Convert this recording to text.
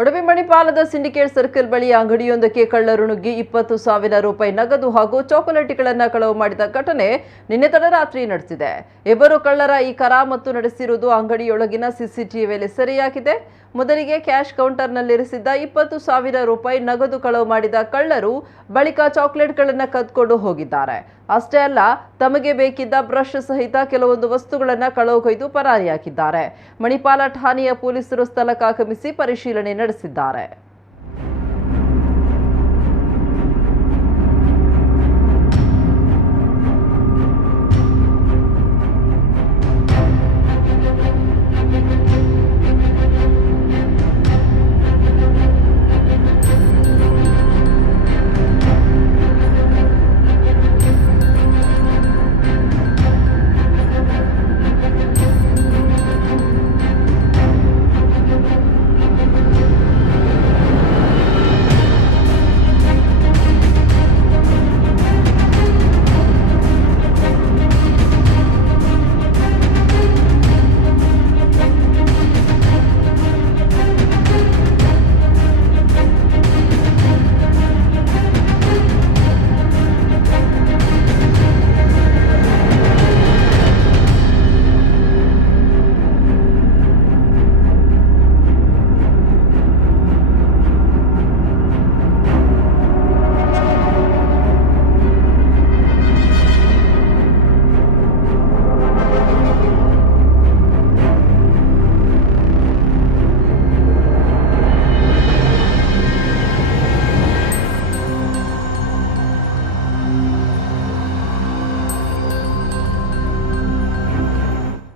Udupi ಮಣಿಪಾಲದ syndicate circle ಬಳಿ ಅಂಗಡಿಯೊಂದಕ್ಕೆ ಕಳ್ಳರು ನುಗ್ಗಿ 20,000 ರೂಪಾಯಿ ನಗದು ಹಾಗೂ ಚಾಕೊಲೇಟ್ಗಳನ್ನು ಕಳವು ಮಾಡಿದ ಘಟನೆ ನಿನ್ನೆ ತಡರಾತ್ರಿ ನಡೆದಿದೆ. ಇಬ್ಬರು ಕಳ್ಳರ ಈ ಕರಾಮತ್ತು ನಡೆಸಿರುವುದು ಅಂಗಡಿಯೊಳಗಿನ ಸಿಸಿಟಿವಿಯಲ್ಲಿ ಸೆರೆಯಾಗಿದೆ. ಮೊದಲಿಗೆ ಕ್ಯಾಶ್ ಕೌಂಟರ್ನಲ್ಲಿರಿಸಿದ್ದ 20,000 ರೂಪಾಯಿ ನಗದು ಕಳವು ಮಾಡಿದ ಕಳ್ಳರು ಬಳಿಕ ಚಾಕೊಲೇಟ್ಗಳನ್ನು ಕದ್ಕೊಂಡು ಹೋಗಿದ್ದಾರೆ. ಅಷ್ಟೇ ಅಲ್ಲ, ತಮಗೆ ಬೇಕಿದ್ದ ಬ್ರಷ್ ಸಹಿತ ಕೆಲವೊಂದು ವಸ್ತುಗಳನ್ನು ಕಳವುಗೈದು ಪರಾರಿಯಾಗಿದ್ದಾರೆ. ಮಣಿಪಾಲ ಠಾಣೆಯ ಪೊಲೀಸರು ಸ್ಥಳಕ್ಕೆ ಆಗಮಿಸಿ ಪರಿಶೀಲನೆ ನಡೆಸಿದ್ದಾರೆ.